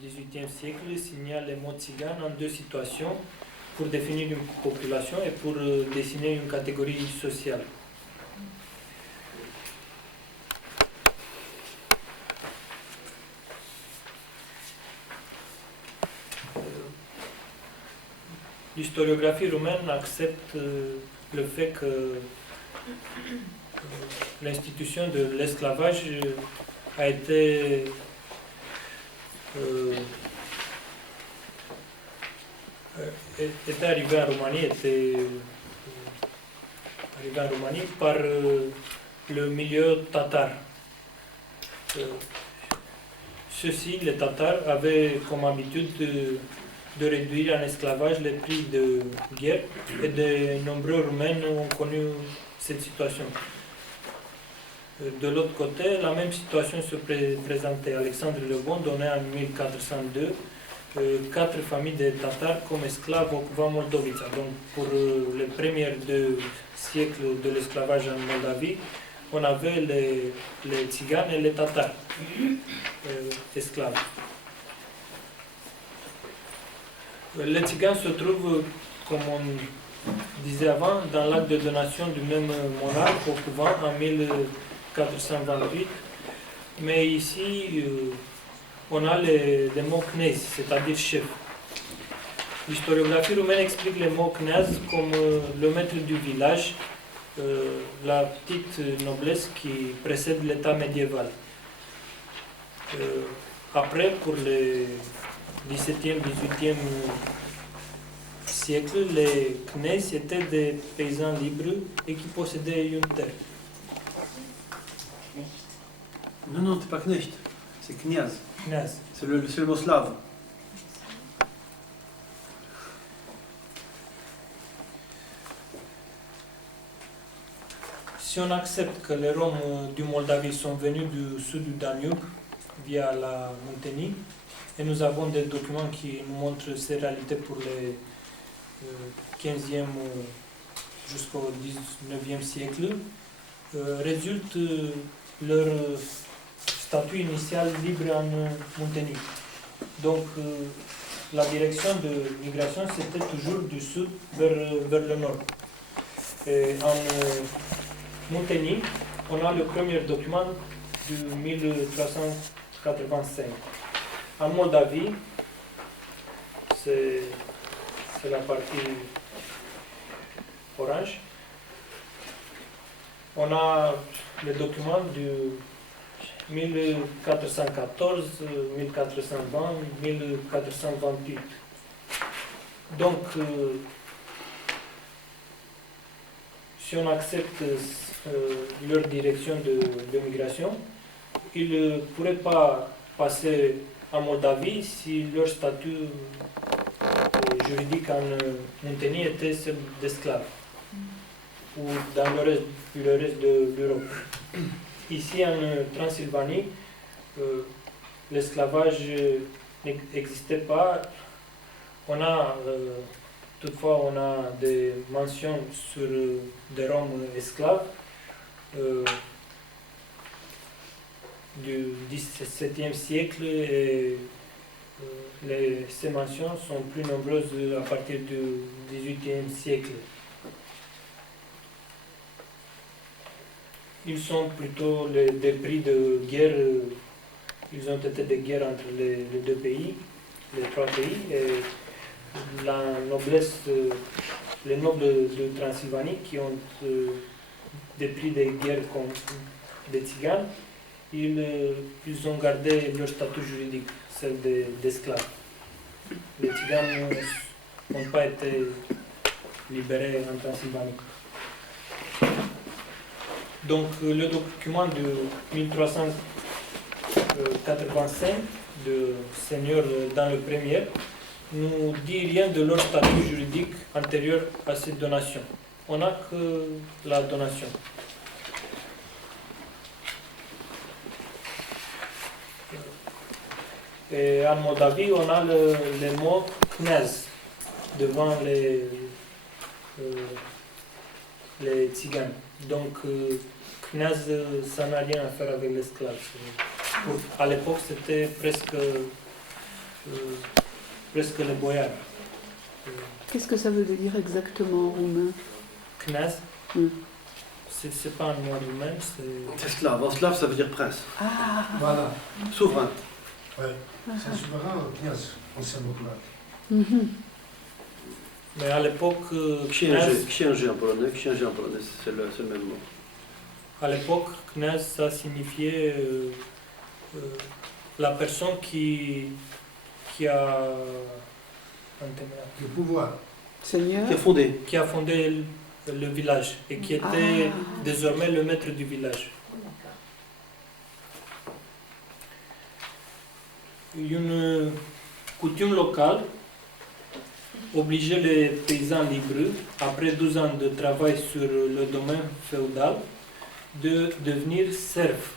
XVIIIe siècle signale les mots tziganes en deux situations pour définir une population et pour dessiner une catégorie sociale. L'historiographie roumaine accepte le fait que l'institution de l'esclavage a été était arrivée en Roumanie par le milieu tatar. Ceux-ci, les Tatars, avaient comme habitude de réduire en esclavage les prix de guerre et de nombreux Roumains ont connu cette situation. De l'autre côté, la même situation se présentait. Alexandre le Bon donnait en 1402 4 familles de Tatars comme esclaves au couvent Moldovița. Donc pour les premiers 2 siècles de l'esclavage en Moldavie, on avait les Tziganes et les Tatars esclaves. Les Tziganes se trouvent, comme on disait avant, dans l'acte de donation du même monarque au couvent en 1428. Mais ici, on a les mots knéz, c'est-à-dire chef. L'historiographie roumaine explique les mots knéz comme le maître du village, la petite noblesse qui précède l'état médiéval. Après, pour les 17e, 18e siècle, les knéz étaient des paysans libres et qui possédaient une terre. Non, c'est pas knecht, c'est kniaz. Knéz. C'est le mot slave. Si on accepte que les Roms du Moldavie sont venus du sud du Danube via la Muntenie, et nous avons des documents qui nous montrent ces réalités pour les 15e jusqu'au 19e siècle, résulte leur statut initial libre en Muntenie. Donc la direction de migration c'était toujours du sud vers le nord. Et en Muntenie, on a le premier document de 1385. En Moldavie, c'est la partie orange. On a le document de 1414, 1420, 1428. Donc, si on accepte leur direction de migration, ils ne pourraient pas passer en Moldavie si leur statut juridique en Muntenie était celui d'esclave ou dans le reste de l'Europe. Ici en Transylvanie, l'esclavage n'existait pas. Toutefois, on a des mentions sur des Roms esclaves du XVIIe siècle et ces mentions sont plus nombreuses à partir du XVIIIe siècle. Ils sont plutôt des prix de guerre, ils ont été des guerres entre les 2 pays, les 3 pays, et la noblesse, les nobles de Transylvanie qui ont des prix de guerre comme des Tziganes, ils ont gardé leur statut juridique, celle d'esclaves. Les Tziganes n'ont pas été libérés en Transylvanie. Donc le document de 1385 de Seigneur dans le premier nous dit rien de leur statut juridique antérieur à cette donation. On n'a que la donation. Et en Moldavie, on a les mots knéz devant les Tziganes. Donc, knéz, ça n'a rien à faire avec l'esclave. À l'époque, c'était presque presque les boyards. Qu'est-ce que ça veut dire exactement en roumain? Knaz, Mm. c'est pas un mot roumain, c'est... C'est slave. En slave, ça veut dire prince. Ah, Voilà. Souverain. Ouais. C'est un souverain, kniaz, en serbe croate. mhm. Mais à l'époque, Księży en polonais. Księży en polonais, c'est le même mot. à l'époque, Knaz, ça signifiait la personne qui a Le pouvoir. Seigneur. Qui a fondé. le village et qui était Ah. désormais le maître du village. Une coutume locale obligeait les paysans libres, après 12 ans de travail sur le domaine féodal, de devenir serfs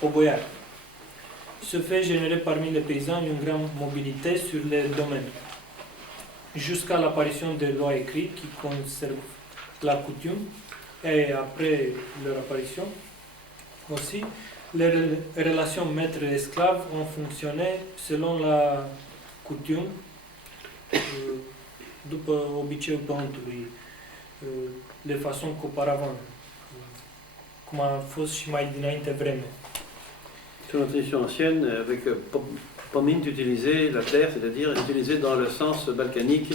au boyard. Ce fait générait parmi les paysans une grande mobilité sur les domaines, jusqu'à l'apparition des lois écrites qui conservent la coutume, et après leur apparition aussi, les relations maître-esclave ont fonctionné selon la coutume, după obiceiul pământului, de façon qu'auparavant, cum a fost și mai dinainte vreme. C'est une tradition ancienne avec pomint utilisé, la terre, c'est-à-dire utilisé dans le sens balkanique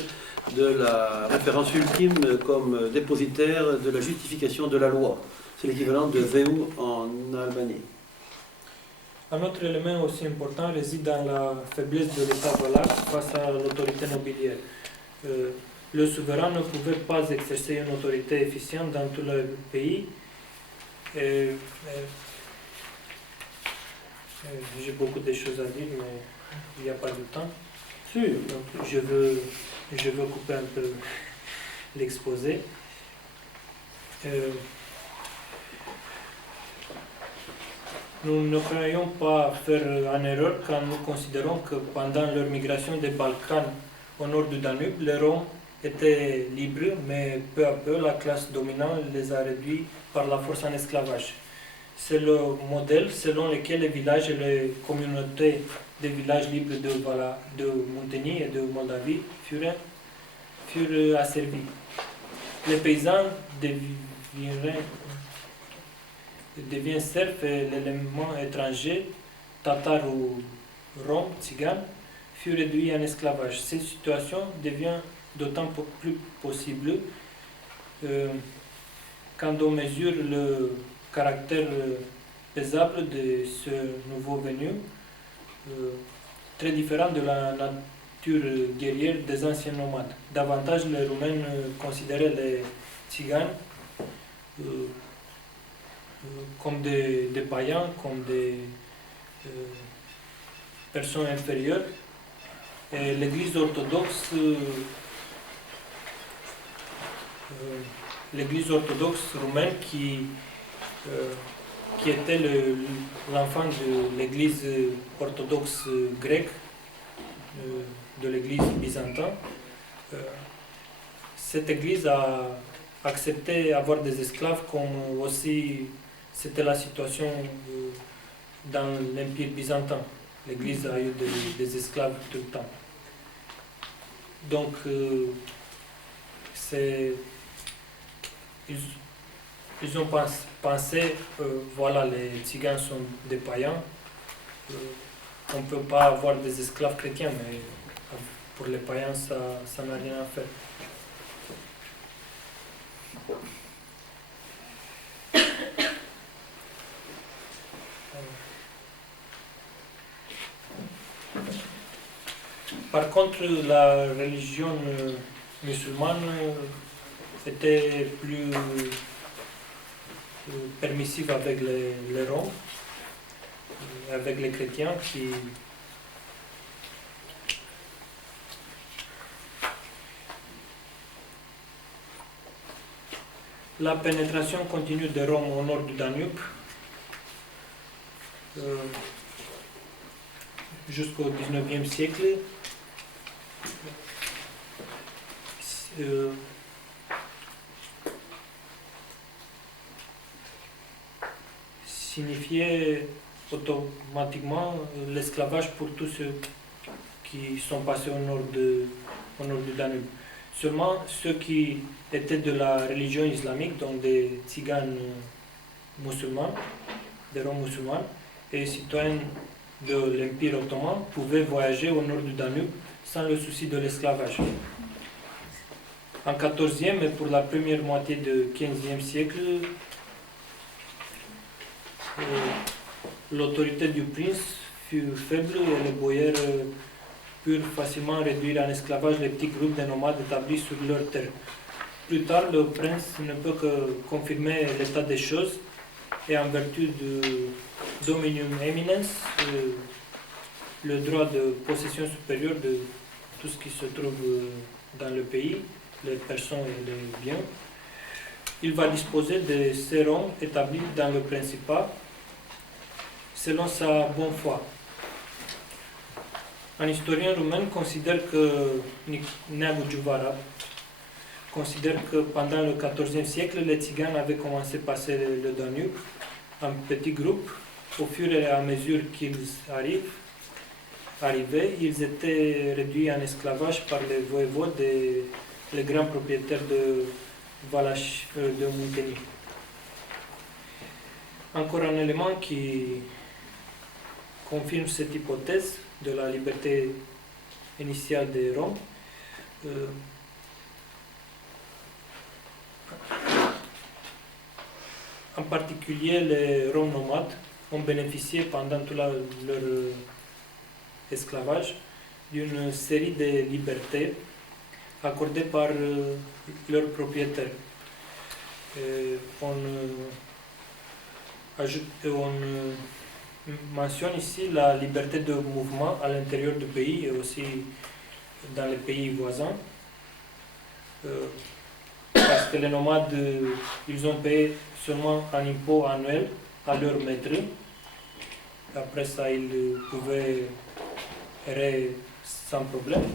de la référence ultime comme dépositaire de la justification de la loi. C'est l'équivalent de veu en Albanie. Un autre élément aussi important réside dans la faiblesse de l'État valac face à l'autorité nobiliaire. Le souverain ne pouvait pas exercer une autorité efficiente dans tout le pays. J'ai beaucoup de choses à dire, mais il n'y a pas de temps. Donc je veux couper un peu l'exposé. Nous ne croyons pas faire une erreur quand nous considérons que pendant leur migration des Balkans au nord du Danube, les Roms étaient libres, mais peu à peu la classe dominante les a réduits par la force en esclavage. C'est le modèle selon lequel les villages et les communautés des villages libres de Muntenie et de Moldavie furent asservis. Les paysans deviennent serfs et l'élément étranger, tatar ou rom, tzigane, fut réduit en esclavage. Cette situation devient d'autant plus possible quand on mesure le caractère paisible de ce nouveau venu, très différent de la nature guerrière des anciens nomades. Davantage, les Roumains considéraient les Tziganes comme des païens, comme des personnes inférieures. Et l'Église orthodoxe roumaine qui était l'enfant de l'Église orthodoxe grecque, de l'Église byzantine. Cette Église a accepté avoir des esclaves comme aussi c'était la situation dans l'Empire byzantin. L'Église a eu des esclaves tout le temps. Donc, ils ont pensé, voilà, les Tziganes sont des païens. On ne peut pas avoir des esclaves chrétiens, mais pour les païens, ça n'a rien à faire. Par contre, la religion musulmane était plus permissive avec les Roms, avec les chrétiens qui la pénétration continue des Roms au nord du Danube jusqu'au XIXe siècle. Signifiait automatiquement l'esclavage pour tous ceux qui sont passés au nord du Danube. Seulement ceux qui étaient de la religion islamique, donc des tziganes musulmans, des Roms musulmans, et citoyens de l'Empire ottoman pouvaient voyager au nord du Danube sans le souci de l'esclavage. En 14e et pour la première moitié du 15e siècle, l'autorité du prince fut faible et les boyards purent facilement réduire en esclavage les petits groupes de nomades établis sur leur terre. Plus tard, le prince ne peut que confirmer l'état des choses et en vertu du dominium eminens, le droit de possession supérieure de tout ce qui se trouve dans le pays, les personnes et les biens, il va disposer de ces rangs établis dans le principat selon sa bonne foi. Un historien roumain considère que Neagu Juvara considère que pendant le XIVe siècle, les Tziganes avaient commencé à passer le Danube en petits groupes. Au fur et à mesure qu'ils arrivaient, ils étaient réduits en esclavage par les voïvodes et les grands propriétaires de Valache de Muntenie. Encore un élément qui confirme cette hypothèse de la liberté initiale des Roms. En particulier, les Roms nomades ont bénéficié pendant tout leur esclavage d'une série de libertés accordées par leurs propriétaires. On mentionne ici la liberté de mouvement à l'intérieur du pays et aussi dans les pays voisins. Parce que les nomades, ils ont payé seulement un impôt annuel à leur maître. Après ça, ils pouvaient errer sans problème.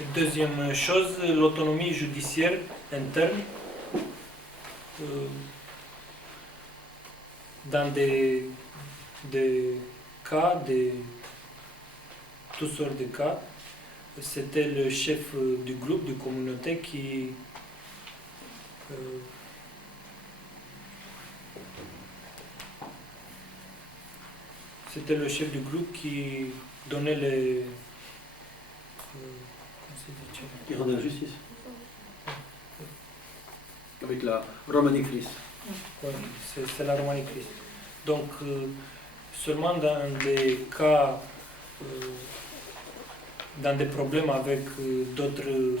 Et deuxième chose, l'autonomie judiciaire interne. Dans des cas, toutes sortes de cas, c'était le chef du groupe, de communauté qui c'était le chef du groupe qui donnait les Qui rendait la justice. Avec la Romani Christ. ouais, c'est la Romani Christ. Donc seulement dans des cas dans des problèmes avec d'autres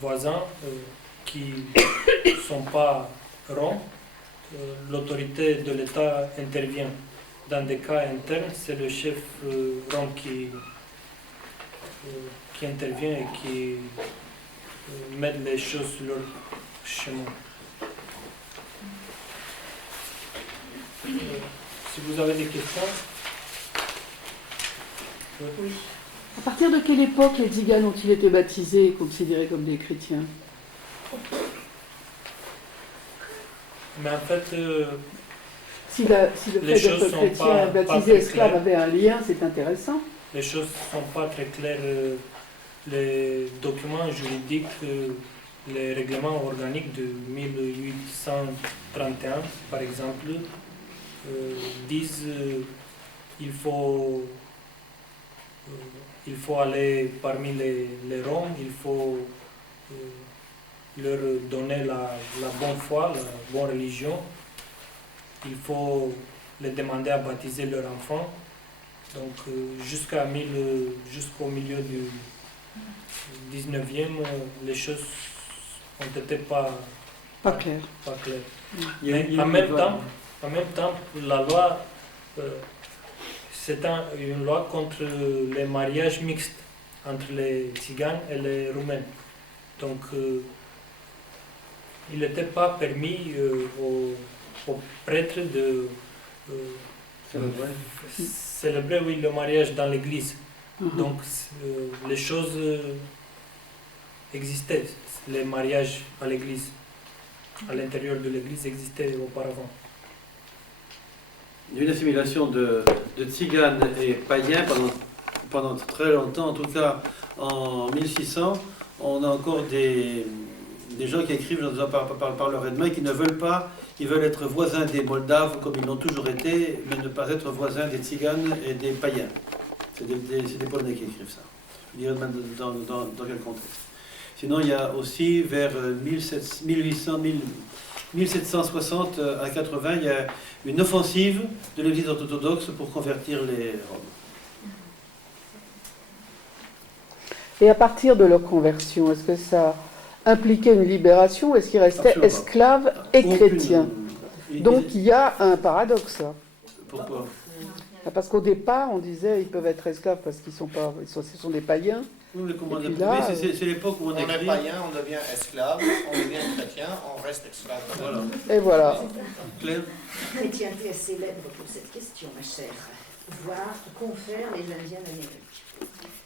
voisins qui ne sont pas roms, l'autorité de l'État intervient. Dans des cas internes, c'est le chef rom qui intervient et qui met les choses sur leur chemin. Si vous avez des questions. Oui. À partir de quelle époque les Tziganes ont-ils été baptisés et considérés comme des chrétiens? Mais en fait, Si le les fait choses d'être sont chrétien pas baptisé très esclave claires. avait un lien, c'est intéressant. les choses ne sont pas très claires. Les documents juridiques, les règlements organiques de 1831, par exemple, disent qu'il faut aller parmi les Roms, il faut leur donner la bonne foi, la bonne religion, il faut les demander à baptiser leurs enfants. Donc jusqu'au milieu du 19e, les choses ont été pas Clair. claires. Il y a En même temps, la loi, c'est une loi contre les mariages mixtes entre les Tziganes et les Roumains. Donc, il n'était pas permis aux prêtres de célébrer le mariage dans l'église. Donc, les choses existaient, les mariages à l'église, à l'intérieur de l'église existaient auparavant. d'une assimilation de tziganes et païens pendant très longtemps. En tout cas, en 1600, on a encore des gens qui écrivent par leur main qui ne veulent pas, ils veulent être voisins des Moldaves comme ils l'ont toujours été, mais ne pas être voisins des tziganes et des païens. C'est des Polonais qui écrivent ça. Je dirais dans quel contexte. Sinon, il y a aussi vers 1760 à 80, il y a une offensive de l'Église orthodoxe pour convertir les Roms. Et à partir de leur conversion, est-ce que ça impliquait une libération? Est-ce qu'ils restaient Absolument. esclaves et chrétiens? Ils- Donc il y a un paradoxe là. Pourquoi? Parce qu'au départ, on disait ils peuvent être esclaves parce qu'ils sont pas, ce sont des païens. Oui, mais comment Et puis l'approuver? là, C'est l'époque où on On est écrit. païen, on devient esclave, on devient chrétien, on reste esclave. Voilà. Et voilà. Claire? La chrétienté est célèbre pour cette question, ma chère. Voir qu'ont fait les Indiens d'Amérique.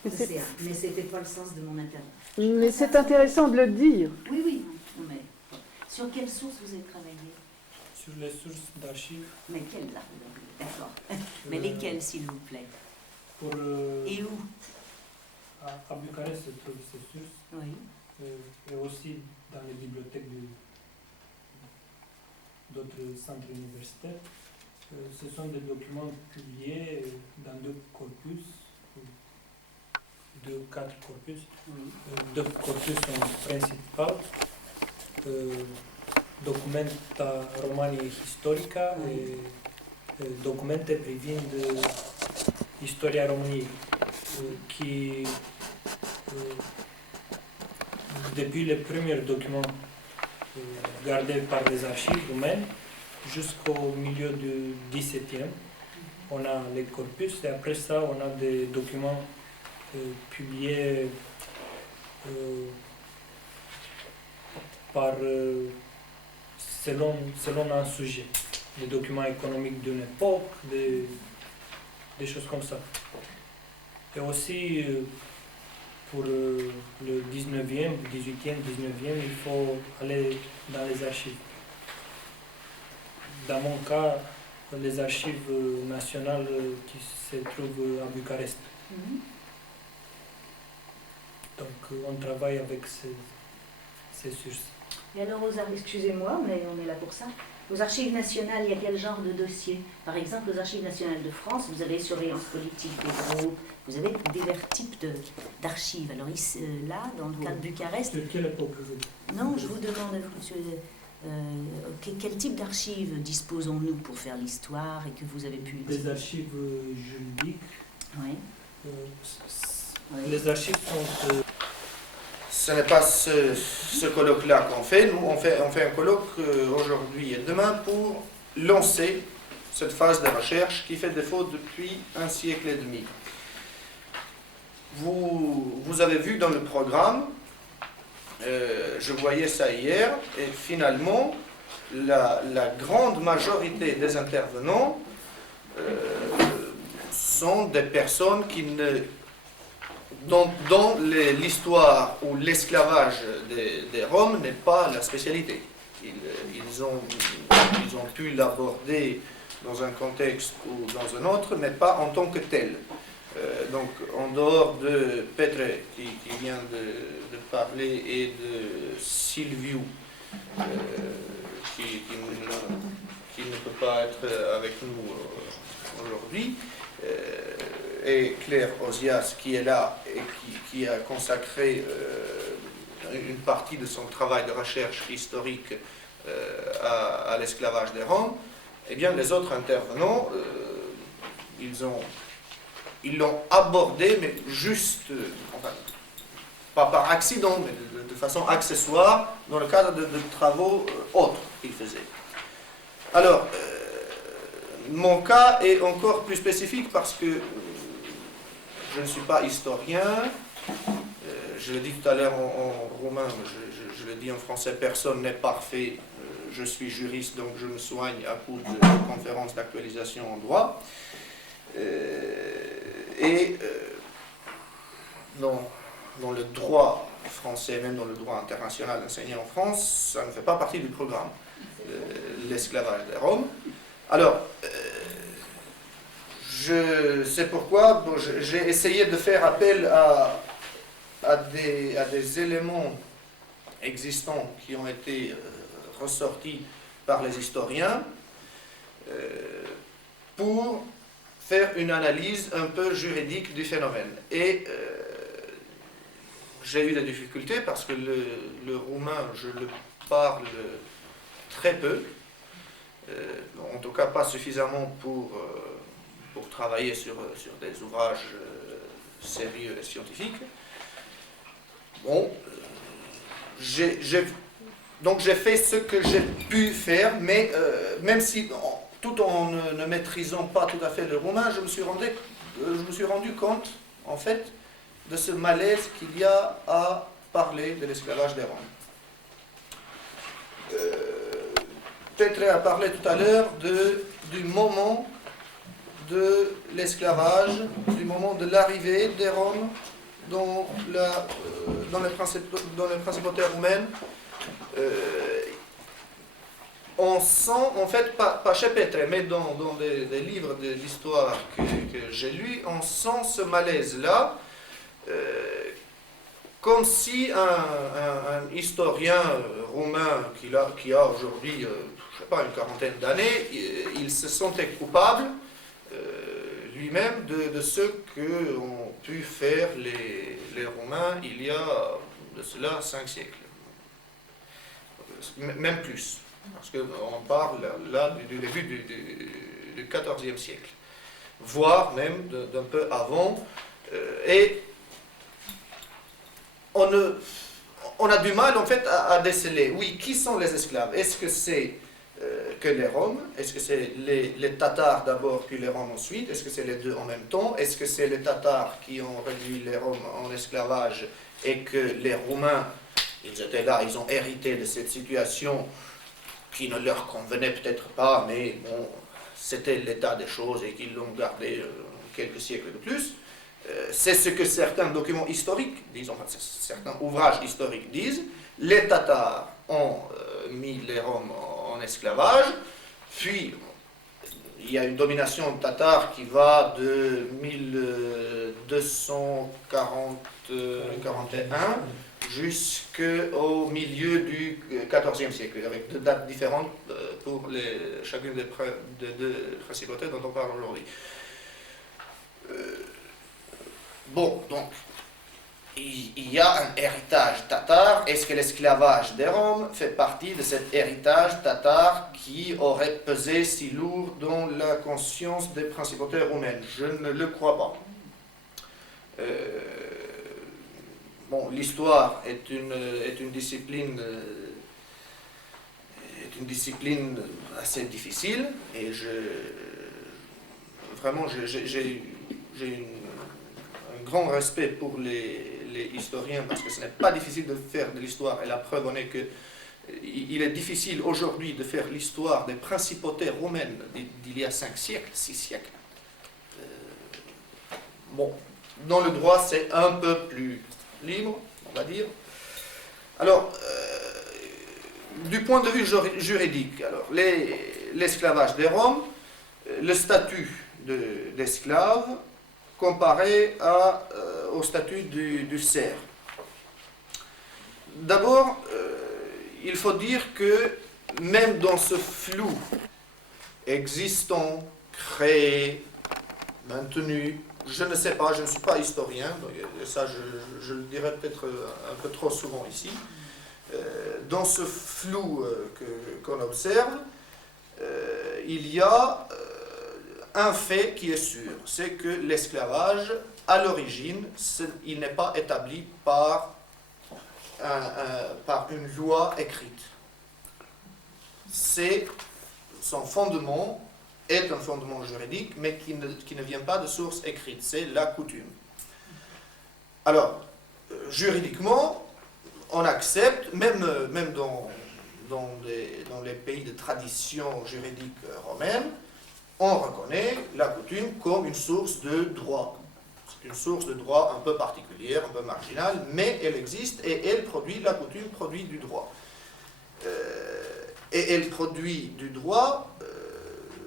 Mais c'est- C'est un. Mais c'était pas le sens de mon intervention. Mais c'est intéressant de le dire. Oui, oui. Non, mais sur quelles sources vous avez travaillé? Sur les sources d'archives, Mais quelles là? D'accord. Mais lesquelles, s'il vous plaît? pour, Et où? à Bucarest se trouvent ces sources, Oui. et aussi dans les bibliothèques d'autres centres universitaires. Ce sont des documents publiés dans deux corpus, quatre corpus. Deux corpus sont principaux. Documenta Romaniei Historica et documente privind istoria României, qui, depuis les premiers documents gardés par les archives roumaines jusqu'au milieu du XVIIe, on a les corpus et après ça on a des documents publiés selon un sujet, des documents économiques d'une époque, des choses comme ça. Et aussi, pour le 19e, 18e, 19e, il faut aller dans les archives. Dans mon cas, les archives nationales qui se trouvent à Bucarest. Mhm. Donc, on travaille avec ces sources. Et alors, excusez-moi, mais on est là pour ça. Aux archives nationales, il y a quel genre de dossier? Par exemple, aux archives nationales de France, vous avez surveillance politique des groupes, vous avez divers types d'archives. Alors ici, là, dans le cas de Bucarest, Sur quelle époque vous non, je vous demande, monsieur, quel type d'archives disposons-nous pour faire l'histoire et que vous avez pu... Des archives juridiques. Oui. Oui. Les archives sont... Ce n'est pas ce colloque-là qu'on fait. Nous, on fait un colloque aujourd'hui et demain pour lancer cette phase de recherche qui fait défaut depuis un siècle et demi. Vous avez vu dans le programme, je voyais ça hier, et finalement, la grande majorité des intervenants sont des personnes qui ne... dont l'histoire ou l'esclavage des Roms n'est pas la spécialité. Ils ont pu l'aborder dans un contexte ou dans un autre, mais pas en tant que tel. Donc, en dehors de Petre, qui vient de parler, et de Silviu, qui ne peut pas être avec nous aujourd'hui, et Claire Ozias qui est là et qui a consacré une partie de son travail de recherche historique à l'esclavage des Roms, eh bien les autres intervenants, ils l'ont abordé, mais juste, enfin, pas par accident, mais de façon accessoire, dans le cadre de travaux autres qu'ils faisaient. Alors, mon cas est encore plus spécifique parce que je ne suis pas historien. Je l'ai dit tout à l'heure en roumain, je le dis en français, personne n'est parfait. Je suis juriste, donc je me soigne à coup de conférences d'actualisation en droit. Dans le droit français, même dans le droit international enseigné en France, ça ne fait pas partie du programme, l'esclavage des Roms. Alors, C'est pourquoi j'ai essayé de faire appel à des éléments existants qui ont été ressortis par les historiens pour faire une analyse un peu juridique du phénomène. Et j'ai eu des difficultés parce que le roumain, je le parle très peu, en tout cas pas suffisamment pour travailler sur des ouvrages sérieux et scientifiques. Bon, donc j'ai fait ce que j'ai pu faire, mais même si, tout en ne maîtrisant pas tout à fait le roumain, je me suis rendu compte, en fait, de ce malaise qu'il y a à parler de l'esclavage des Roms. Petre a parlé tout à l'heure du moment de l'esclavage, du moment de l'arrivée des Roms dans les principautés roumaines. On sent, en fait, pas chez Petre, mais dans des livres d'histoire que j'ai lus, on sent ce malaise-là, comme si un historien roumain qui a aujourd'hui, je sais pas, une quarantaine d'années, il se sentait coupable lui-même de ce qu'ont pu faire les Romains il y a de cela 5 siècles. Même plus, parce qu'on parle là du début du XIVe siècle, voire même d'un peu avant, et on a du mal en fait à déceler, oui, qui sont les esclaves? Est-ce que c'est que les Roms? Est-ce que c'est les Tatars d'abord, puis les Roms ensuite? Est-ce que c'est les deux en même temps? Est-ce que c'est les Tatars qui ont réduit les Roms en esclavage et que les Roumains, ils étaient là, ils ont hérité de cette situation qui ne leur convenait peut-être pas, mais bon, c'était l'état des choses et qu'ils l'ont gardé quelques siècles de plus. C'est ce que certains documents historiques disent, enfin certains ouvrages historiques disent. Les Tatars ont mis les Roms en esclavage, puis il y a une domination tatare qui va de 1241 jusqu'au milieu du XIVe siècle, avec deux dates différentes pour chacune des principautés dont on parle aujourd'hui. Bon, donc, il y a un héritage tatar. Est-ce que l'esclavage des Roms fait partie de cet héritage tatar qui aurait pesé si lourd dans la conscience des principautés roumaines? Je ne le crois pas. Bon, l'histoire est une discipline assez difficile, et vraiment j'ai un grand respect pour les historiens, parce que ce n'est pas difficile de faire de l'histoire, et la preuve en est que il est difficile aujourd'hui de faire l'histoire des principautés romaines d'il y a 5 siècles, 6 siècles. Bon, dans le droit c'est un peu plus libre, on va dire. Alors, du point de vue juridique, alors l'esclavage des Roms, le statut d'esclave comparé au statut du serf. D'abord, il faut dire que même dans ce flou existant, créé, maintenu, je ne sais pas, je ne suis pas historien, donc ça je le dirais peut-être un peu trop souvent ici, dans ce flou qu'on observe, il y a un fait qui est sûr, c'est que l'esclavage, à l'origine, il n'est pas établi par une loi écrite. Son fondement est un fondement juridique, mais qui ne vient pas de source écrite, c'est la coutume. Alors, juridiquement, on accepte, même dans les pays de tradition juridique romaine, on reconnaît la coutume comme une source de droit. C'est une source de droit un peu particulière, un peu marginale, mais elle existe et elle produit, la coutume produit du droit. Et elle produit du droit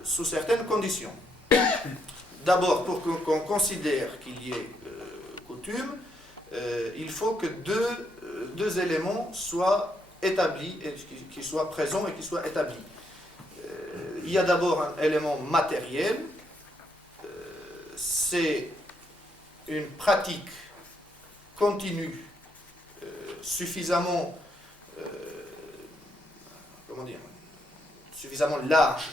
sous certaines conditions. d'abord, pour qu'on considère qu'il y ait coutume, il faut que deux éléments soient établis, qui soient présents et qui soient établis. Il y a d'abord un élément matériel, c'est une pratique continue, suffisamment large,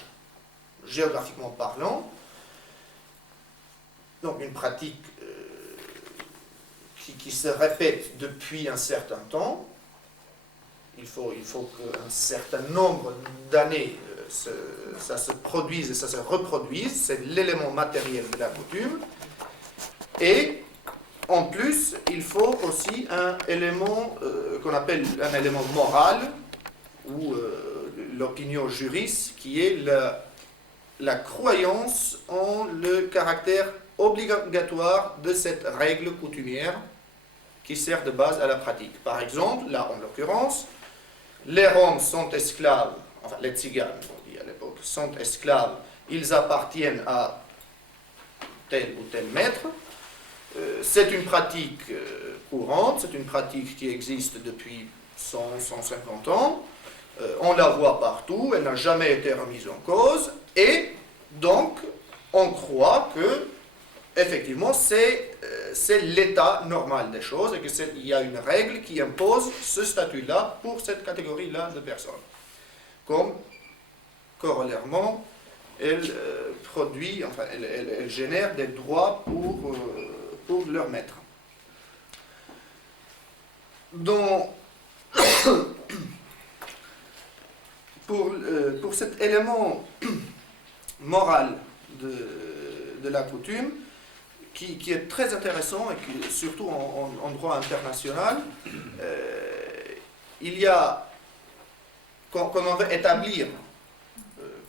géographiquement parlant. Donc une pratique qui se répète depuis un certain temps. Il faut qu'un certain nombre d'années ça se produise et ça se reproduise. C'est l'élément matériel de la coutume. Et en plus, il faut aussi un élément qu'on appelle un élément moral, ou l'opinion juris, qui est la croyance en le caractère obligatoire de cette règle coutumière qui sert de base à la pratique. Par exemple, là en l'occurrence, les Roms sont esclaves, enfin les Tziganes, on dit à l'époque, sont esclaves, ils appartiennent à tel ou tel maître. C'est une pratique courante, c'est une pratique qui existe depuis 150 ans. On la voit partout, elle n'a jamais été remise en cause, et donc on croit que effectivement c'est l'état normal des choses et qu'il y a une règle qui impose ce statut-là pour cette catégorie-là de personnes. Comme corollairement, elle génère des droits pour leur maître. Donc, pour cet élément moral de la coutume, qui est très intéressant et qui, surtout en droit international, il y a, quand on veut établir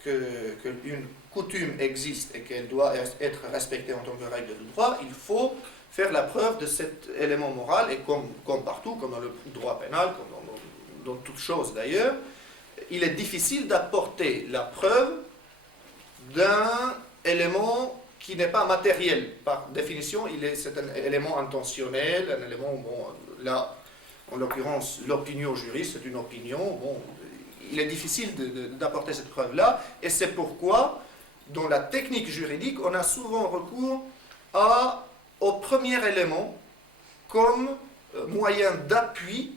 qu'une coutume existe et qu'elle doit être respectée en tant que règle de droit, il faut faire la preuve de cet élément moral, et comme partout, comme dans le droit pénal, comme dans toute chose d'ailleurs, il est difficile d'apporter la preuve d'un élément qui n'est pas matériel. Par définition, c'est un élément intentionnel, un élément, là, en l'occurrence, l'opinion juriste, c'est une opinion, il est difficile d'apporter cette preuve-là, et c'est pourquoi, dans la technique juridique, on a souvent recours au premier élément comme moyen d'appui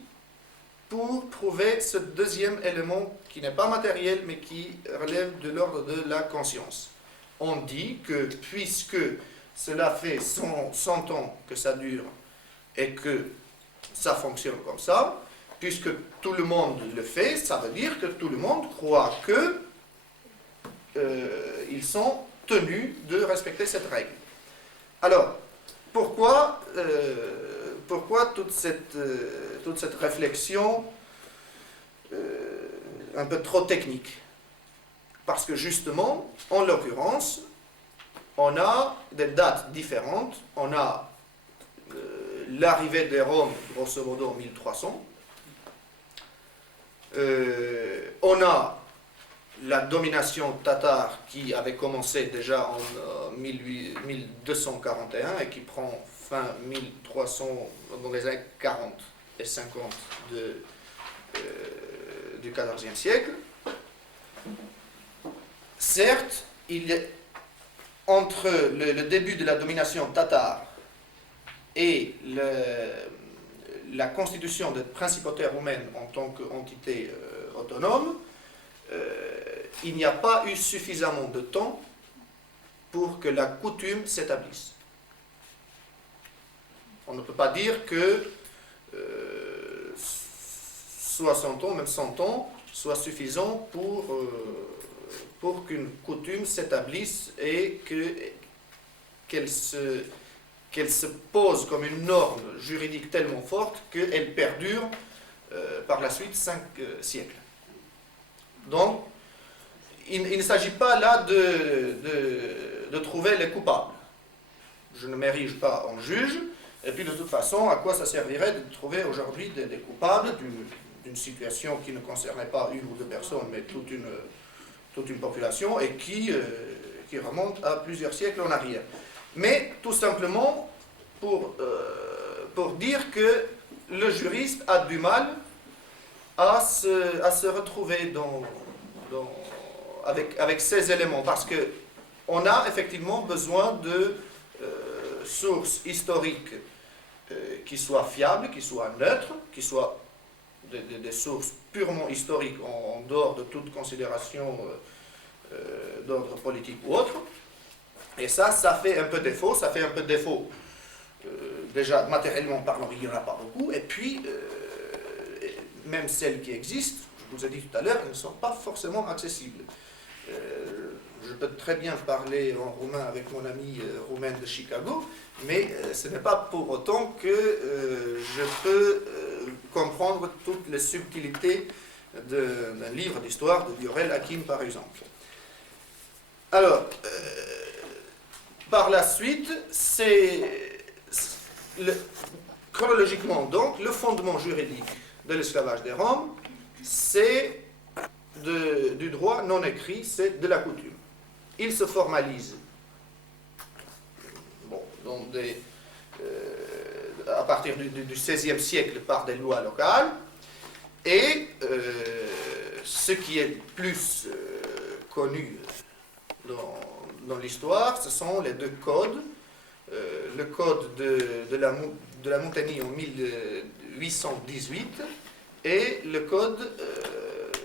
pour prouver ce deuxième élément qui n'est pas matériel, mais qui relève de l'ordre de la conscience. On dit que puisque cela fait 100 ans que ça dure et que ça fonctionne comme ça, puisque tout le monde le fait, ça veut dire que tout le monde croit que ils sont tenus de respecter cette règle. Alors, pourquoi toute cette réflexion un peu trop technique? Parce que justement, en l'occurrence, on a des dates différentes. On a l'arrivée des Roms, grosso modo, en 1300. On a la domination tatare qui avait commencé déjà en 1241 et qui prend fin 1300, dans les années 40 et 50 du XIVe siècle. Certes, entre le début de la domination tatare et la constitution de principauté roumaine en tant qu'entité autonome, il n'y a pas eu suffisamment de temps pour que la coutume s'établisse. On ne peut pas dire que 60 ans, même 100 ans, soit suffisant pour qu'une coutume s'établisse et qu'elle se pose comme une norme juridique tellement forte qu'elle perdure par la suite 5 siècles. Donc, il ne s'agit pas là de trouver les coupables. Je ne m'érige pas en juge, et puis de toute façon, à quoi ça servirait de trouver aujourd'hui des coupables d'une situation qui ne concernait pas une ou deux personnes, mais toute une population, et qui qui remonte à plusieurs siècles en arrière. Mais tout simplement pour dire que le juriste a du mal à se retrouver avec ces éléments, parce qu'on a effectivement besoin de sources historiques qui soient fiables, qui soient neutres, qui soient des sources purement historiques en dehors de toute considération d'ordre politique ou autre. Et ça fait un peu défaut. Ça fait un peu défaut, déjà matériellement parlant, il n'y en a pas beaucoup. Et puis, même celles qui existent, je vous ai dit tout à l'heure, elles ne sont pas forcément accessibles. Je peux très bien parler en roumain avec mon ami roumain de Chicago, mais ce n'est pas pour autant que je peux comprendre toutes les subtilités d'un livre d'histoire de Viorel Hakim, par exemple. Alors, par la suite, chronologiquement donc, le fondement juridique de l'esclavage des Roms, c'est du droit non écrit, c'est de la coutume. Il se formalise à partir du XVIe siècle par des lois locales, et ce qui est plus connu dans l'histoire, ce sont les deux codes. Le code de la Montanie en 1818 et le code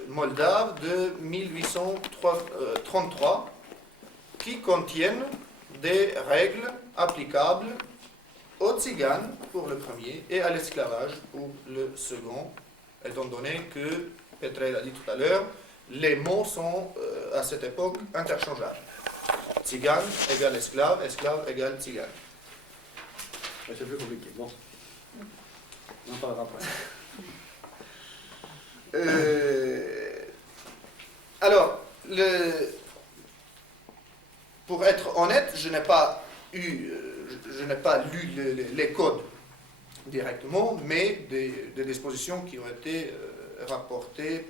moldave de 1833, qui contiennent des règles applicables aux tziganes pour le premier et à l'esclavage pour le second, étant donné que, Petrel a dit tout à l'heure, les mots sont à cette époque interchangeables. Tzigane égale esclave, esclave égale tzigane. C'est plus compliqué. Bon. On en parlera après. Alors, pour être honnête, je n'ai pas lu les codes directement, mais des dispositions qui ont été rapportées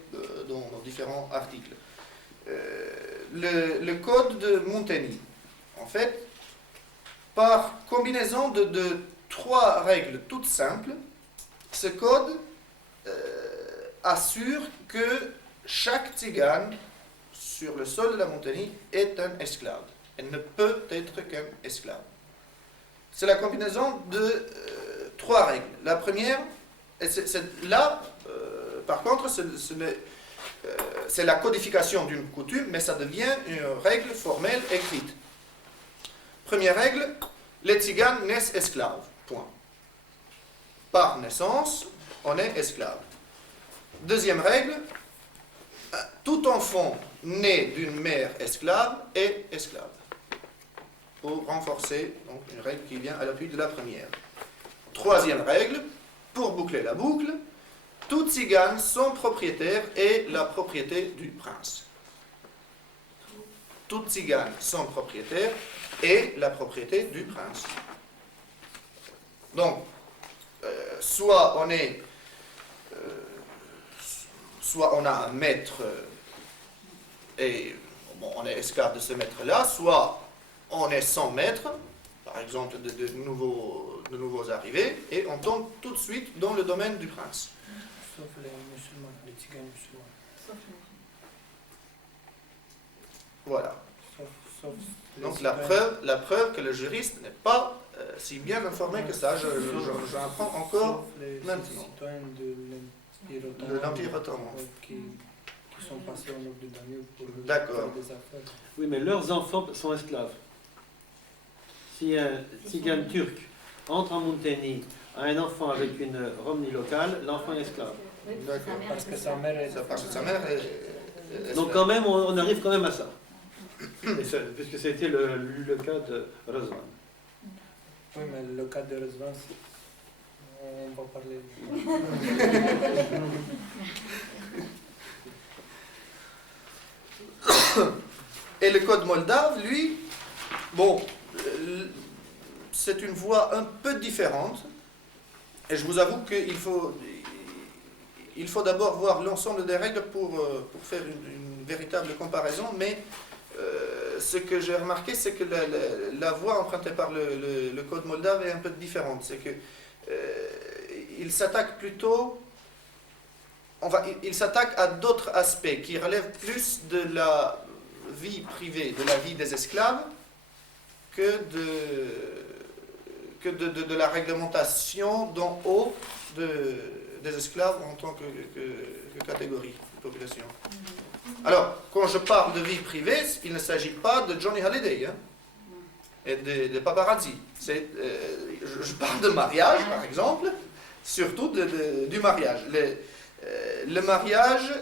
dans différents articles. Le code de Montaigne, en fait, par combinaison de trois règles toutes simples, ce code assure que chaque tzigane sur le sol de la Montanie est un esclave. Elle ne peut être qu'un esclave. C'est la combinaison de trois règles. La première, par contre, c'est la codification d'une coutume, mais ça devient une règle formelle écrite. Première règle, les tziganes naissent esclaves. Point. Par naissance, on est esclave. Deuxième règle, tout enfant né d'une mère esclave est esclave. Pour renforcer donc, une règle qui vient à l'appui de la première. Troisième règle, pour boucler la boucle, tout tzigane, son propriétaire est la propriété du prince. Tout tzigane, son propriétaire est la propriété du prince. Donc, soit on a un maître et on est esclave de ce maître-là, soit on est sans maître, par exemple de nouveaux arrivés, et on tombe tout de suite dans le domaine du prince. Sauf les musulmans, les tziganes musulmans. Voilà. Sauf Donc la preuve que le juriste n'est pas si bien informé que ça, j'en apprends encore maintenant. De l'Empire ottoman. Qui sont passés au nord du Danube pour D'accord. faire des affaires. Oui, mais leurs enfants sont esclaves. Si un tzigane turc entre en Montanie, a un enfant avec une Romnie locale, l'enfant est esclave. D'accord. Parce que sa mère est... Parce que sa mère est Donc quand même, on arrive quand même à ça. Puisque c'était le cas de Razvan. Oui, mais le cas de Razvan, on va parler. Et le code moldave, lui, c'est une voie un peu différente. Et je vous avoue qu'il faut d'abord voir l'ensemble des règles pour faire une véritable comparaison, mais ce que j'ai remarqué, c'est que la voie empruntée par le code moldave est un peu différente. C'est que il s'attaque plutôt, il s'attaque à d'autres aspects qui relèvent plus de la vie privée, de la vie des esclaves, que de la réglementation d'en haut des esclaves en tant que catégorie de population. Alors, quand je parle de vie privée, il ne s'agit pas de Johnny Hallyday et de paparazzi. Je parle de mariage, par exemple, surtout du mariage. Le mariage,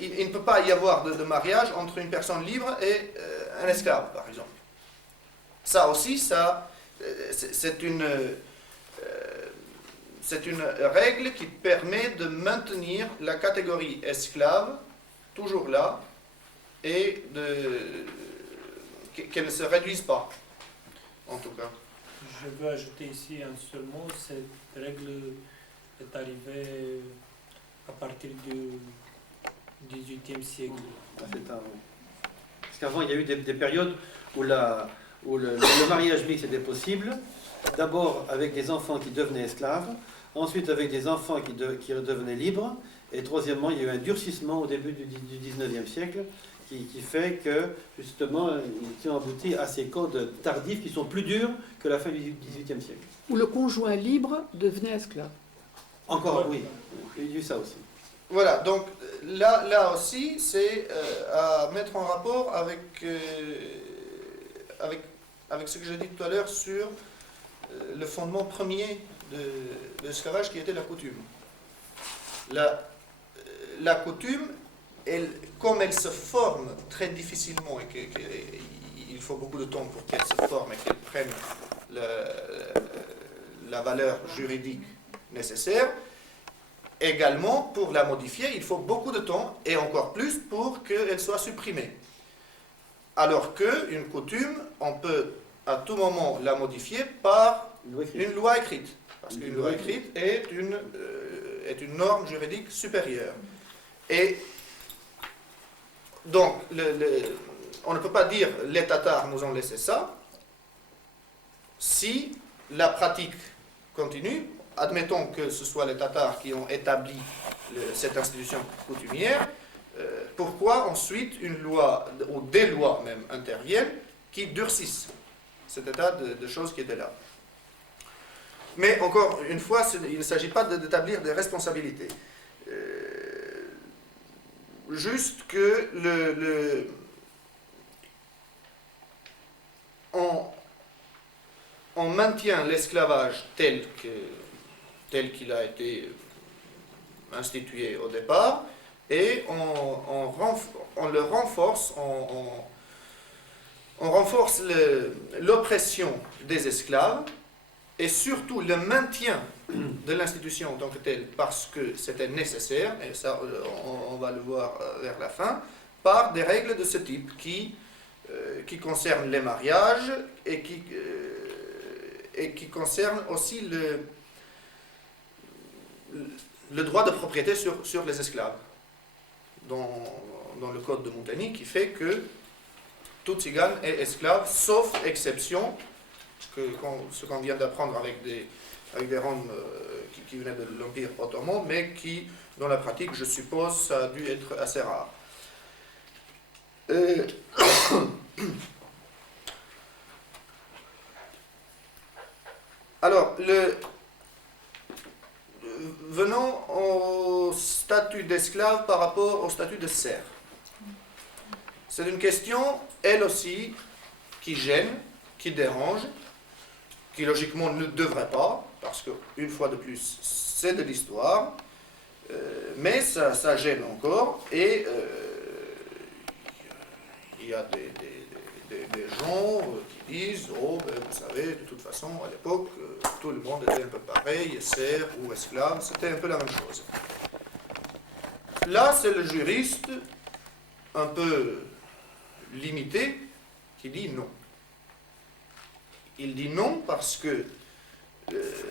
il ne peut pas y avoir de mariage entre une personne libre et un esclave, par exemple. Ça aussi, c'est une règle qui permet de maintenir la catégorie esclave toujours là et qu'elle ne se réduise pas, en tout cas. Je veux ajouter ici un seul mot. Cette règle est arrivée à partir du XVIIIe siècle. Parce qu'avant, il y a eu des périodes où le mariage mixte était possible. D'abord avec des enfants qui devenaient esclaves, ensuite avec des enfants qui devenaient libres, et troisièmement, il y a eu un durcissement au début du XIXe siècle qui fait que, justement, ils ont abouti à ces codes tardifs qui sont plus durs que la fin du XVIIIe siècle. Où le conjoint libre devenait esclave. Encore, oui, il y a eu ça aussi. Voilà, donc là aussi, c'est à mettre en rapport avec ce que j'ai dit tout à l'heure sur le fondement premier de l'esclavage qui était la coutume. La coutume, comme elle se forme très difficilement et qu'il faut beaucoup de temps pour qu'elle se forme et qu'elle prenne la valeur juridique nécessaire, également, pour la modifier, il faut beaucoup de temps et encore plus pour qu'elle soit supprimée. Alors qu'une coutume, on peut à tout moment la modifier par une loi écrite. Parce qu'une loi écrite est une norme juridique supérieure. Et donc, on ne peut pas dire les Tatars nous ont laissé ça. Si la pratique continue, admettons que ce soit les Tatars qui ont établi cette institution coutumière, pourquoi ensuite une loi, ou des lois même interviennent, qui durcissent cet état de choses qui était là? Mais encore une fois, il ne s'agit pas d'établir des responsabilités. Juste que on maintient l'esclavage tel qu'il a été institué au départ, et on le renforce, on renforce l'oppression des esclaves, et surtout le maintien de l'institution en tant que telle, parce que c'était nécessaire, et ça on va le voir vers la fin, par des règles de ce type qui concernent les mariages et qui concernent aussi le droit de propriété sur les esclaves, dans le code de Montagny, qui fait que tout tzigane est esclave, sauf exception, ce qu'on vient d'apprendre avec des Roms qui venaient de l'Empire ottoman, mais qui, dans la pratique, je suppose, ça a dû être assez rare. Alors, venons au statut d'esclave par rapport au statut de serf. C'est une question, elle aussi, qui gêne, qui dérange, qui logiquement ne devrait pas, parce qu'une fois de plus, c'est de l'histoire, mais ça gêne encore, et il y a des gens qui disent « Oh, ben, vous savez, de toute façon, à l'époque, tout le monde était un peu pareil, serf ou esclave, c'était un peu la même chose. » Là, c'est le juriste, un peu limité, qui dit non. Il dit non parce que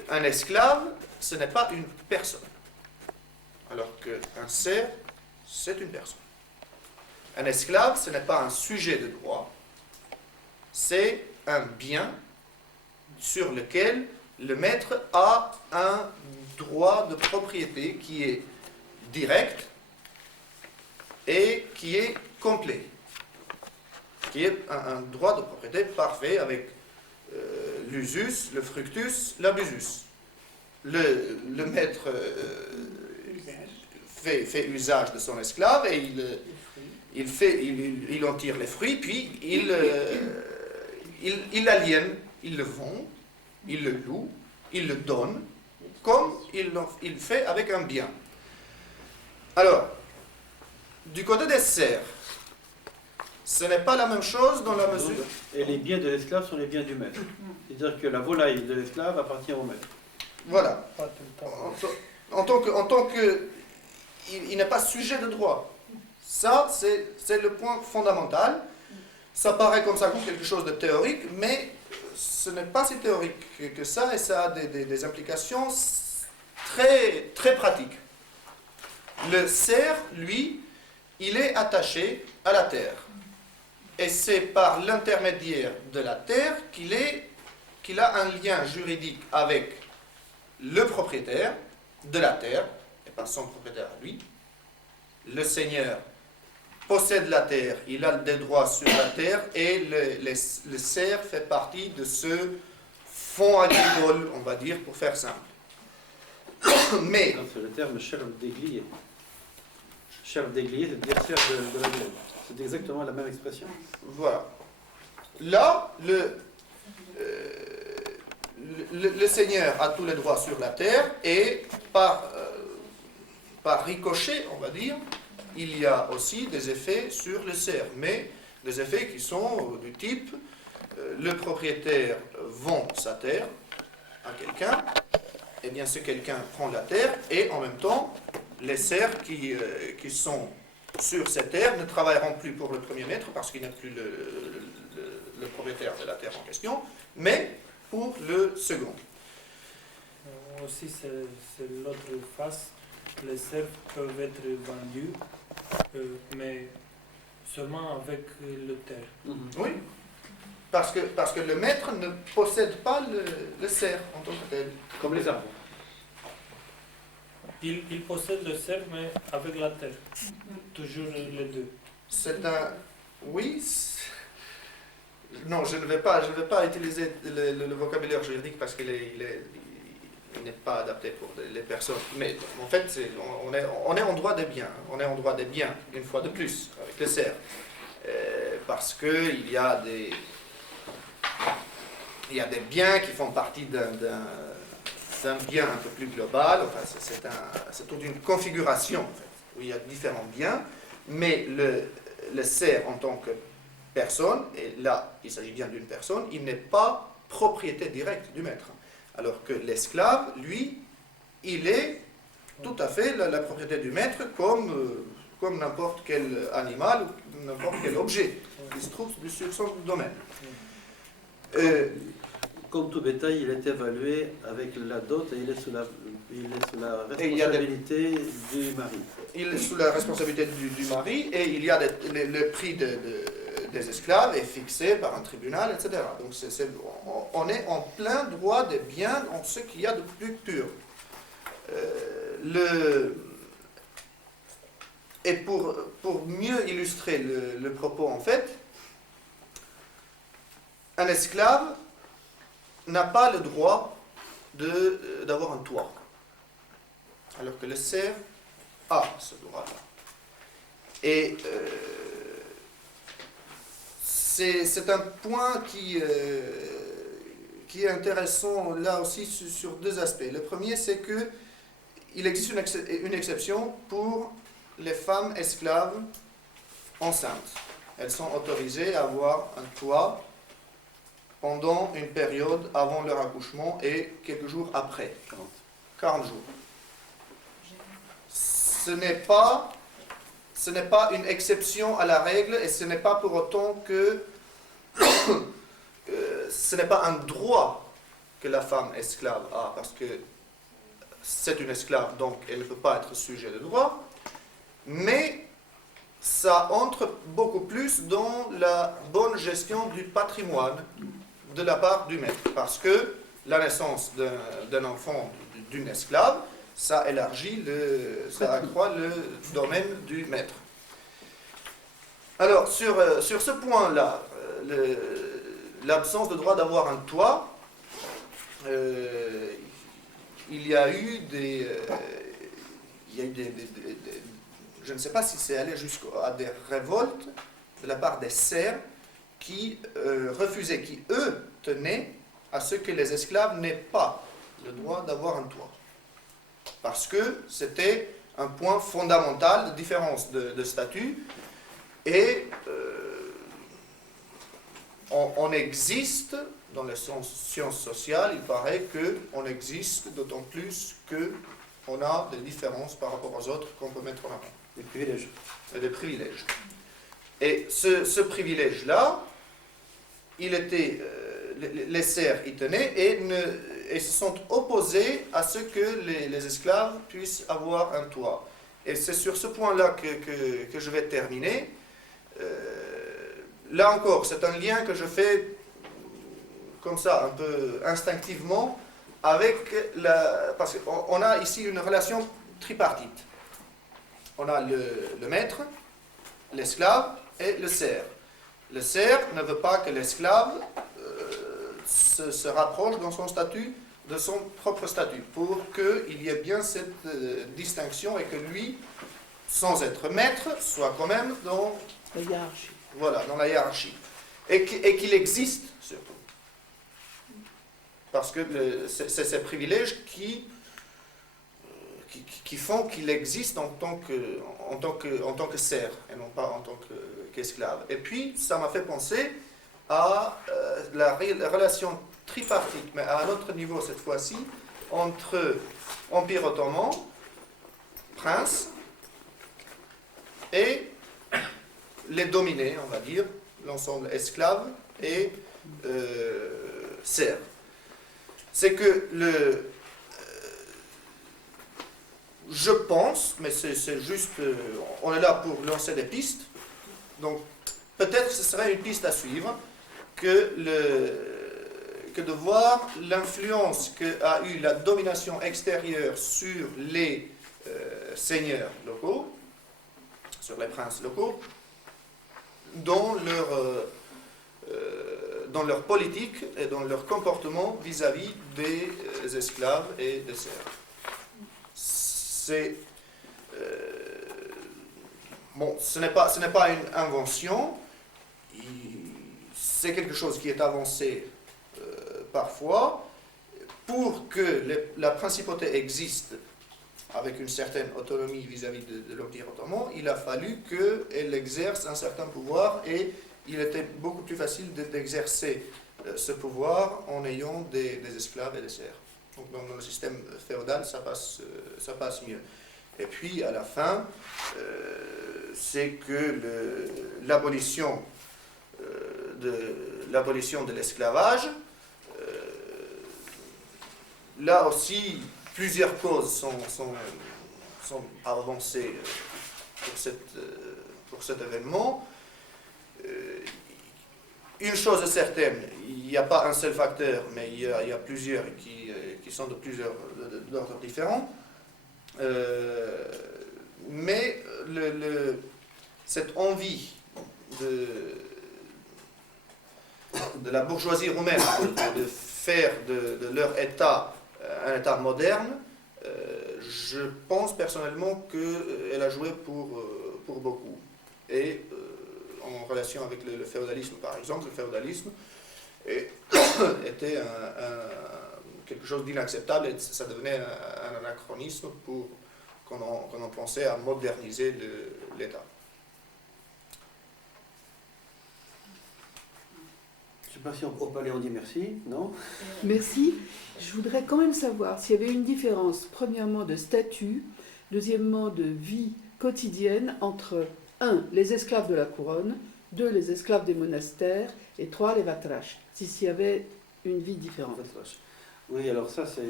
un esclave, ce n'est pas une personne, alors qu'un serf, c'est une personne. Un esclave, ce n'est pas un sujet de droit, c'est un bien sur lequel le maître a un droit de propriété qui est direct et qui est complet, qui est un droit de propriété parfait avec l'usus, le fructus, l'abusus. Le maître fait usage de son esclave et il en tire les fruits, puis il l'aliène, il le vend, il le loue, il le donne, comme il fait avec un bien. Alors, du côté des serfs, ce n'est pas la même chose dans la mesure... Et les biens de l'esclave sont les biens du maître. C'est-à-dire que la volaille de l'esclave appartient au maître. Voilà. Pas tout le temps. En tant que il n'est pas sujet de droit. Ça, c'est le point fondamental. Ça paraît comme ça, comme quelque chose de théorique, mais ce n'est pas si théorique que ça, et ça a des implications très, très pratiques. Le cerf, lui, il est attaché à la terre. Et c'est par l'intermédiaire de la terre qu'il a un lien juridique avec le propriétaire de la terre, et pas son propriétaire à lui. Le seigneur possède la terre, il a des droits sur la terre, et le cerf fait partie de ce fonds agricole, on va dire, pour faire simple. Mais, C'est le terme chef d'églier. Chef d'églier, c'est-à-dire chef de la glèbe. C'est exactement la même expression. voilà. Là, le seigneur a tous les droits sur la terre, et par ricochet, on va dire, il y a aussi des effets sur le cerf, mais des effets qui sont du type le propriétaire vend sa terre à quelqu'un, et bien ce quelqu'un prend la terre, et en même temps, les cerfs qui sont sur cette terre ne travailleront plus pour le premier maître parce qu'il n'est plus le propriétaire de la terre en question, mais pour le second. Aussi, c'est l'autre face. Les cerfs peuvent être vendus, mais seulement avec le terre. Oui, parce que le maître ne possède pas le cerf en tant que tel. Comme les arbres. Il possède le cerf, mais avec la terre. Toujours les deux. C'est un... Oui. Non, je ne vais pas utiliser le vocabulaire juridique parce qu'il n'est pas adapté pour les personnes. Mais en fait, on est en droit des biens. On est en droit des biens, une fois de plus, avec le cerf. Parce qu'il y a des biens qui font partie d'un bien un peu plus global. Enfin, c'est toute une configuration, en fait, où il y a différents biens. Mais le cerf, en tant que personne, et là, il s'agit bien d'une personne, il n'est pas propriété directe du maître. Alors que l'esclave, lui, il est tout à fait la propriété du maître comme n'importe quel animal ou n'importe quel objet qui se trouve sur son domaine. Comme tout bétail, il est évalué avec la dot et il est sous la Et il y a responsabilité du mari. Il est sous la responsabilité du mari, et il y a le prix des esclaves est fixé par un tribunal, etc. Donc on est en plein droit des biens, en ce qu'il y a de plus pur. Et pour mieux illustrer le propos, en fait, un esclave n'a pas le droit d'avoir un toit, alors que le cerf a ce droit-là. Et c'est un point qui est intéressant là aussi sur deux aspects. Le premier, c'est que il existe une exception pour les femmes esclaves enceintes. Elles sont autorisées à avoir un toit pendant une période avant leur accouchement et quelques jours après. 40 jours. Ce n'est pas une exception à la règle, et ce n'est pas pour autant que ce n'est pas un droit que la femme esclave a, parce que c'est une esclave, donc elle ne peut pas être sujet de droit, mais ça entre beaucoup plus dans la bonne gestion du patrimoine de la part du maître. Parce que la naissance d'un enfant, d'une esclave, ça élargit, ça accroît le domaine du maître. Alors, sur ce point-là, l'absence de droit d'avoir un toit, il y a eu des je ne sais pas si c'est allé jusqu'à des révoltes de la part des serfs qui refusaient, qui eux tenaient à ce que les esclaves n'aient pas le droit d'avoir un toit. Parce que c'était un point fondamental de différence de statut. Et on existe, dans les sciences sociales, il paraît qu'on existe d'autant plus qu'on a des différences par rapport aux autres qu'on peut mettre en avant. Des privilèges. Et des privilèges. Et ce privilège-là, il était, les serfs y tenaient et se sont opposés à ce que les esclaves puissent avoir un toit. Et c'est sur ce point-là que je vais terminer. Là encore, c'est un lien que je fais comme ça, un peu instinctivement, parce qu'on a ici une relation tripartite. On a le maître, l'esclave et le serf. Le serf ne veut pas que l'esclave se rapproche dans son statut de son propre statut, pour qu'il y ait bien cette distinction et que lui, sans être maître, soit quand même dans La hiérarchie. voilà, dans la hiérarchie. Et qu'il existe, surtout. Parce que c'est ces privilèges qui font qu'il existe en tant que serf, et non pas en tant qu'esclave. Et puis, ça m'a fait penser à la relation tripartite, mais à un autre niveau cette fois-ci, entre Empire ottoman, prince, et les dominés, on va dire, l'ensemble esclave et serf. C'est que je pense, mais c'est juste, on est là pour lancer des pistes, donc peut-être ce serait une piste à suivre, que de voir l'influence qu'a eu la domination extérieure sur les seigneurs locaux, sur les princes locaux, dans leur politique et dans leur comportement vis-à-vis des esclaves et des serfs. Bon, ce n'est pas une invention, c'est quelque chose qui est avancé parfois. Pour que la principauté existe avec une certaine autonomie vis-à-vis de l'Empire ottoman, il a fallu qu'elle exerce un certain pouvoir et il était beaucoup plus facile d'exercer ce pouvoir en ayant des esclaves et des serfs. Donc dans le système féodal, ça passe mieux. Et puis à la fin, c'est que l'abolition de l'esclavage, là aussi, plusieurs causes sont avancées pour cet événement. Une chose est certaine, il n'y a pas un seul facteur, mais il y a plusieurs qui sont d'ordre différents. Mais cette envie de la bourgeoisie roumaine de faire de leur État un État moderne, je pense personnellement qu'elle a joué pour beaucoup. Et en relation avec le féodalisme, par exemple, le féodalisme était quelque chose d'inacceptable et ça devenait un anachronisme quand on pensait à moderniser l'État. Je ne sais pas si au palais on dit merci, non? Merci. Je voudrais quand même savoir s'il y avait une différence, premièrement, de statut, deuxièmement, de vie quotidienne entre 1. Les esclaves de la couronne, 2. Les esclaves des monastères, et 3. Les vatraches. S'il y avait une vie différente. Oui, alors ça, ce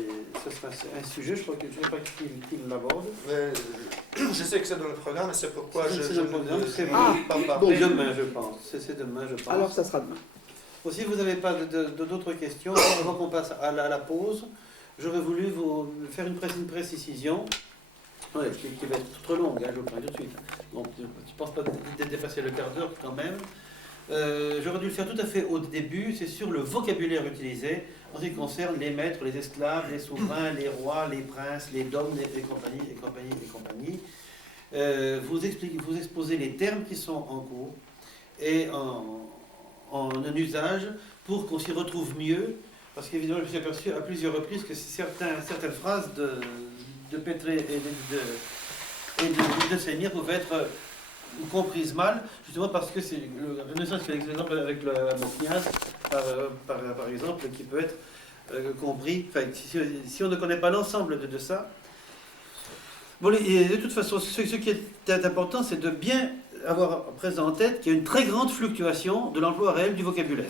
sera un sujet, je crois que je ne sais pas qui l'aborde. Mais je sais que c'est dans le programme et c'est pourquoi C'est je dans le programme, ne c'est vais bon. pas Bon, parler. demain, je pense. C'est demain, je pense. Alors ça sera demain. Bon, si vous n'avez pas d'autres questions, avant qu'on passe à la pause, j'aurais voulu vous faire une précision, ouais, qui va être trop longue, hein, je vous le prends tout de suite. Donc, je ne pense pas dépasser le quart d'heure quand même. J'aurais dû le faire tout à fait au début, c'est sur le vocabulaire utilisé en ce qui concerne les maîtres, les esclaves, les souverains, les rois, les princes, les dômes, et compagnie. Vous exposez les termes qui sont en cours et en un usage pour qu'on s'y retrouve mieux, parce qu'évidemment je me suis aperçu à plusieurs reprises que certaines phrases de Petré et de Seigneur pouvaient être comprises mal, justement parce que c'est le Renaissance fait l'exemple avec le Mocnias, par exemple, qui peut être compris, enfin, si on ne connaît pas l'ensemble de ça. Bon, et de toute façon, ce qui est important, c'est de bien avoir présent en tête qu'il y a une très grande fluctuation de l'emploi réel du vocabulaire.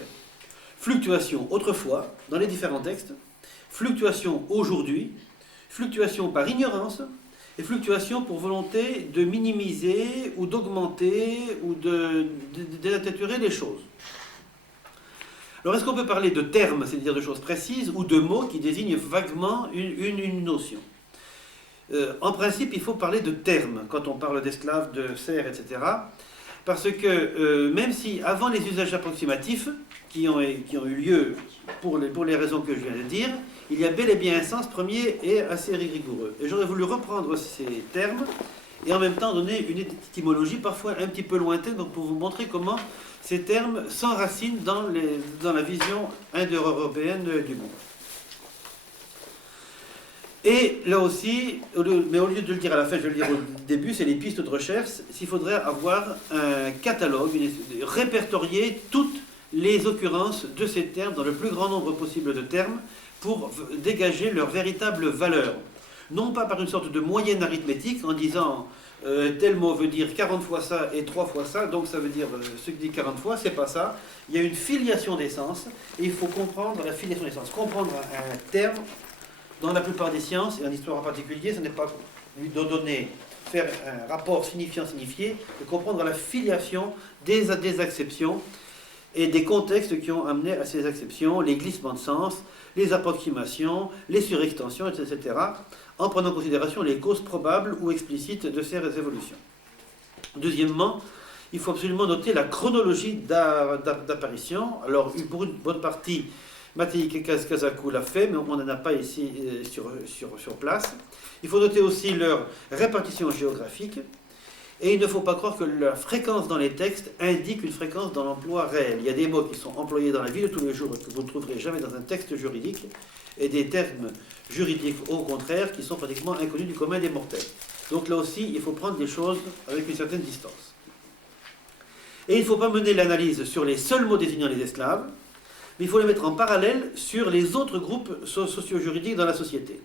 Fluctuation autrefois, dans les différents textes, fluctuation aujourd'hui, fluctuation par ignorance, et fluctuation pour volonté de minimiser ou d'augmenter ou de dénaturer les choses. Alors est-ce qu'on peut parler de termes, c'est-à-dire de choses précises, ou de mots qui désignent vaguement une notion? En principe, il faut parler de termes quand on parle d'esclaves, de serfs, etc. Parce que même si avant les usages approximatifs qui ont eu lieu pour les raisons que je viens de dire, il y a bel et bien un sens premier et assez rigoureux. Et j'aurais voulu reprendre ces termes et en même temps donner une étymologie parfois un petit peu lointaine donc pour vous montrer comment ces termes s'enracinent dans la vision indo-européenne du monde. Et là aussi, mais au lieu de le dire à la fin, je vais le dire au début, c'est les pistes de recherche. S'il faudrait avoir un catalogue, répertorier toutes les occurrences de ces termes dans le plus grand nombre possible de termes pour dégager leur véritable valeur. Non pas par une sorte de moyenne arithmétique en disant tel mot veut dire 40 fois ça et 3 fois ça, donc ça veut dire ce qui dit 40 fois, c'est pas ça. Il y a une filiation des sens et il faut comprendre la filiation des sens. Comprendre un terme. Dans la plupart des sciences, et en histoire en particulier, ce n'est pas lui donner, faire un rapport signifiant-signifié, de comprendre la filiation des acceptions et des contextes qui ont amené à ces acceptions, les glissements de sens, les approximations, les surextensions, etc., en prenant en considération les causes probables ou explicites de ces évolutions. Deuxièmement, il faut absolument noter la chronologie d'apparition. Alors, pour une bonne partie, Matei Kazaku l'a fait, mais on n'en a pas ici sur place. Il faut noter aussi leur répartition géographique. Et il ne faut pas croire que la fréquence dans les textes indique une fréquence dans l'emploi réel. Il y a des mots qui sont employés dans la vie de tous les jours et que vous ne trouverez jamais dans un texte juridique, et des termes juridiques, au contraire, qui sont pratiquement inconnus du commun des mortels. Donc là aussi, il faut prendre des choses avec une certaine distance. Et il ne faut pas mener l'analyse sur les seuls mots désignant les esclaves, mais il faut les mettre en parallèle sur les autres groupes socio-juridiques dans la société.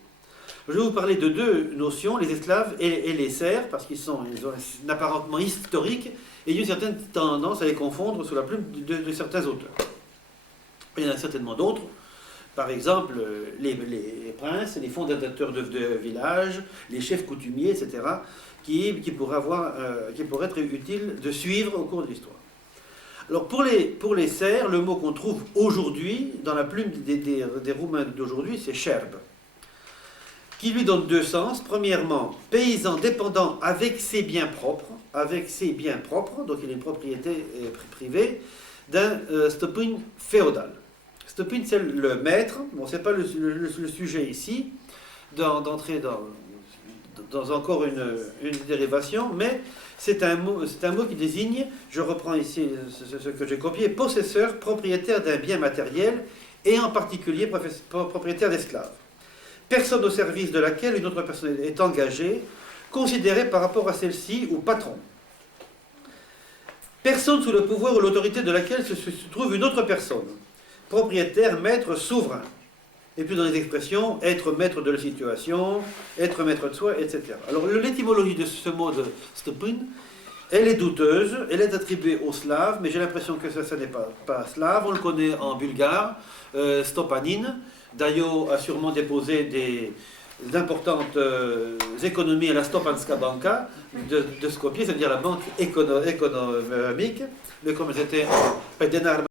Je vais vous parler de deux notions, les esclaves et les serfs, parce qu'ils ont un apparentement historique et une certaine tendance à les confondre sous la plume de certains auteurs. Il y en a certainement d'autres, par exemple les princes, les fondateurs de villages, les chefs coutumiers, etc., qui pourraient être utiles de suivre au cours de l'histoire. Alors pour les serfs, le mot qu'on trouve aujourd'hui, dans la plume des Roumains d'aujourd'hui, c'est cherb, qui lui donne deux sens. Premièrement, paysan dépendant avec ses biens propres, donc il a une propriété privée, d'un stopin féodal. Stopin, c'est le maître, bon, c'est pas le sujet ici, d'entrer dans encore une dérivation, mais c'est un mot qui désigne, je reprends ici ce que j'ai copié, possesseur, propriétaire d'un bien matériel, et en particulier propriétaire d'esclaves. Personne au service de laquelle une autre personne est engagée, considérée par rapport à celle-ci ou patron. Personne sous le pouvoir ou l'autorité de laquelle se trouve une autre personne. Propriétaire, maître, souverain. Et puis dans les expressions, être maître de la situation, être maître de soi, etc. Alors l'étymologie de ce mot de stopin Elle est douteuse, elle est attribuée aux Slaves, mais j'ai l'impression que ça n'est pas slave. On le connaît en bulgare, Stopanin. Daio a sûrement déposé d'importantes économies à la Stopanska Banka de Skopje, c'est-à-dire la banque économique, mais comme elles étaient en